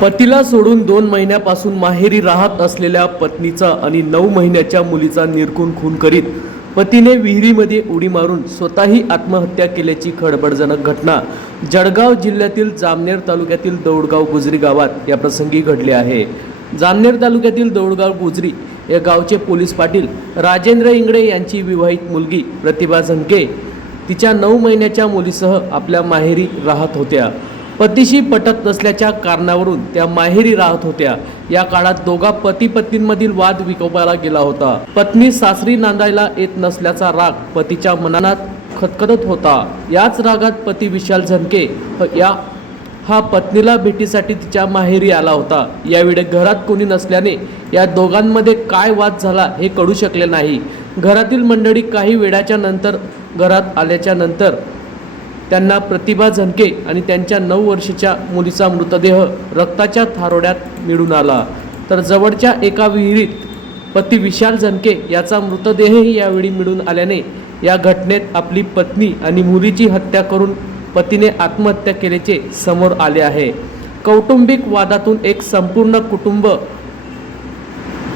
पतीला सोडून दोन महिन्यापासून माहेरी राहत असलेल्या पत्नीचा आणि नऊ महिन्याच्या मुलीचा निरखून खून करीत पतीने विहिरीमध्ये उडी मारून स्वतःही आत्महत्या केल्याची खळबळजनक घटना जळगाव जिल्ह्यातील जामनेर तालुक्यातील दौडगाव गुजरी गावात या प्रसंगी घडले आहे. जामनेर तालुक्यातील दौडगाव गुजरी या गावचे पोलीस पाटील राजेंद्र इंगडे यांची विवाहित मुलगी प्रतिभा झंके तिच्या नऊ महिन्याच्या मुलीसह आपल्या माहेरी राहत होत्या. पतीशी पटत नसल्याच्या कारणावरून त्या माहेरी राहत होत्या. या काळात दोघा पती पत्नींमधील वाद विकोपाला गेला होता. पत्नी सासरी नांदायला येत नसल्याचा राग पतीच्या मनात खतखतत होता. याच रागात पती विशाल झनके या हा पत्नीला भेटीसाठी तिच्या माहेरी आला होता. यावेळी घरात कोणी नसल्याने या दोघांमध्ये काय वाद झाला हे कळू शकले नाही. घरातील मंडळी काही वेळाच्या नंतर घरात आल्याच्यानंतर त्यांना प्रतिभा झनके आणि त्यांच्या नऊ वर्षाच्या मुलीचा मृतदेह रक्ताच्या थारोड्यात मिळून आला. तर जवळच्या एका विहिरीत पती विशाल झनके याचा मृतदेहही यावेळी मिळून आल्याने या घटनेत आपली पत्नी आणि मुलीची हत्या करून पतीने आत्महत्या केल्याचे समोर आले आहे. कौटुंबिक वादातून एक संपूर्ण कुटुंब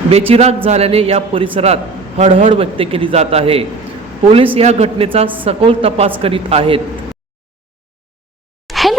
बेचिराग झाल्याने या परिसरात हळहळ व्यक्त केली जात आहे. पोलीस या घटनेचा सखोल तपास करीत आहेत.